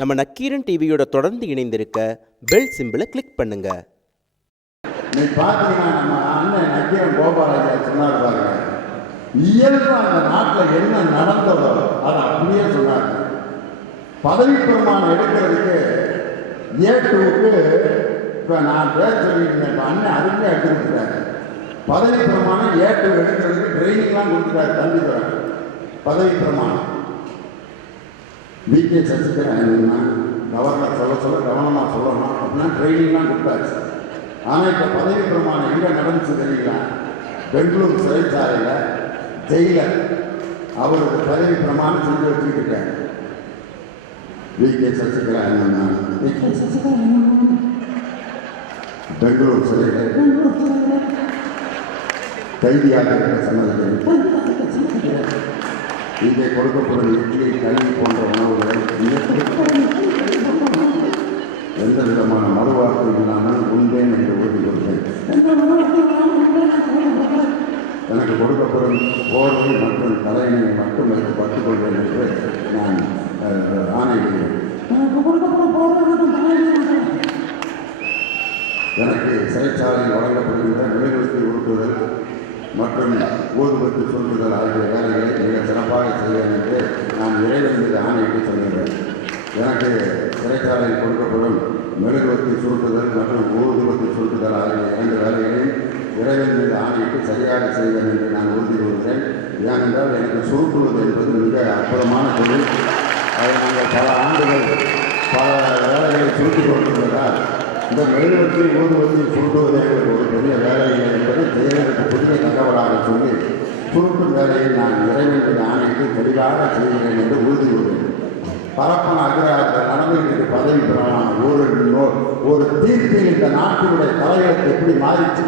நம்ம நக்கீரன் டிவியோட தொடர்ந்து இணைந்திருக்க பெல் சிம்பிளை கிளிக் பண்ணுங்க. நீ பார்த்தீங்கன்னா நம்ம அண்ணன் நக்கீரன் கோபாலஜி சொன்னார் பாருங்க, இயல்பு அந்த நாட்டில் என்ன நடந்ததோ அதை அப்படியே சொன்னாங்க. பதவி பிரமாணம் எடுக்கிறதுக்கு ஏ2க்கு இப்போ நான் பேர் சொல்லியிருந்தேன். இப்போ அண்ணன் அருமையாக எடுத்துக்கிட்டாரு. பதவி பிரமாணம் ஏ2 எடுக்கிறதுக்கு ட்ரைனிங்லாம் கொடுத்துட்டாரு. தம்பி தராங்க பதவி பிரமாணம். விகே சசிகலா கவர்னர் சொல்ல கவனமாக சொல்லணும் அப்படின்னா ட்ரைனிங்லாம் கொடுத்தாச்சு. ஆனால் இப்போ பதவி பிரமாணம் எங்கே நடந்துச்சு தெரியல. பெங்களூர் சிறைச்சாலையில் ஜெயிலர் அவருக்கு பதவி பிரமாணம் செஞ்சு வச்சுக்கிட்டார். விகே சசிகலா பெங்களூர் சிறையில் கைதியாக இருக்கிற சமயத்தில் இங்கே கொடுக்கப்படும் இட்லி கல்வி போன்ற உணவுகளை எந்த விதமான மறுவார்த்தை இல்லாமல் உண்பேன் என்று உறுதி கொடுத்தேன். எனக்கு கொடுக்கப்படும் போர்வை மற்றும் தலையினை மட்டும் எனக்கு பட்டுக்கொள்வேன் என்று நான் ஆணையிடுகிறேன். எனக்கு சிறைச்சாலையில் வழங்கப்படுகின்ற மெழுகுவர்த்தி உருட்டுதல் மற்றும் ஊதுபத்தி சுருட்டுதல் ஆகிய வேலைகளை மிக சிறப்பாக செய்வேன் என்று நான் இறைவன் மீது ஆணையிட்டு சொல்கிறேன். எனக்கு சிறைச்சாலையில் கொடுக்கப்படும் மெழுகுவர்த்தி சுருட்டுதல் மற்றும் ஊதுபத்தி சுருட்டுதல் ஆகிய 2 வேலைகளையும் இறைவன் மீது ஆணையிட்டு சரியாக செய்வேன் என்று நான் உறுதி கூறுகிறேன். ஏனென்றால் எனக்கு சுருட்டுவது என்பது மிக அற்புதமான தொழில். அதை நாங்கள் பல ஆண்டுகள் பல வேலைகளை சுருட்டிக் கொண்டிருந்ததால் இந்த மெழுகுவர்த்தி ஊதுபத்தி சுருட்டுவதே ஒரு பெரிய வேலை என்பதை தேர்தலுக்கு புதிய தகவலாக சொல்லி சுருட்டும் வேலையை நான் இறைவன் மீது ஆணையிட்டு தெளிவாக செய்கிறேன் என்று உறுதி கூறுகிறேன். பரப்பன அகிராஜத்தில் நடந்துகிட்டு பதவி பெறலாம் ஒரு தீர்ப்பில் இந்த நாட்டினுடைய தலையெழுத்து எப்படி மாறிச்சு